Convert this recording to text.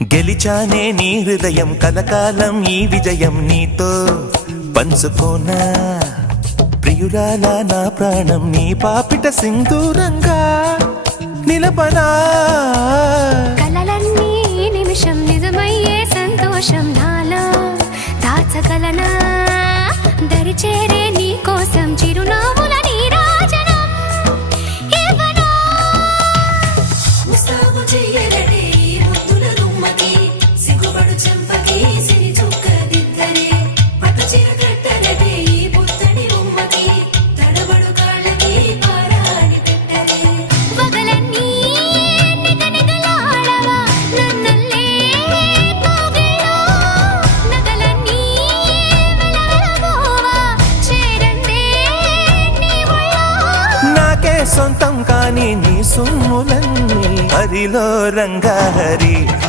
గెలిచానే నీ హృదయం కలకాలం ఈ విజయం నీతో పంచుకోనా ప్రియురాలా నా ప్రాణం నీ పాపిట సింధూరంగా నిలపనా కలలన్నీ నిమిషం నిజమయ్యే సంతోషం నాలో దాచగలనా దరిచేరే నీ కోసం చిరునవ్వుల నీరాజనం ఇవ్వనా ముస్తాబు చెయ్యలడే ఈ ముద్దుల గుమ్మకి సిగ్గుపడు చెంపకి సిరి చుక్కదిద్దరే పట్టు చీర కట్టలడే ఈ పుత్తడి బొమ్మకి తడబడు కాళ్ళకి పారాని పెట్టరే వగలన్నీ నిగనిగలాడవా నన్నల్లే కోగిలో నగలన్నీ వెలవెలబోవా చేరందే నీ ఒళ్ళో నాకే సొంతం కాని నీ సొమ్ములన్నీ హరిలో రంగా హరి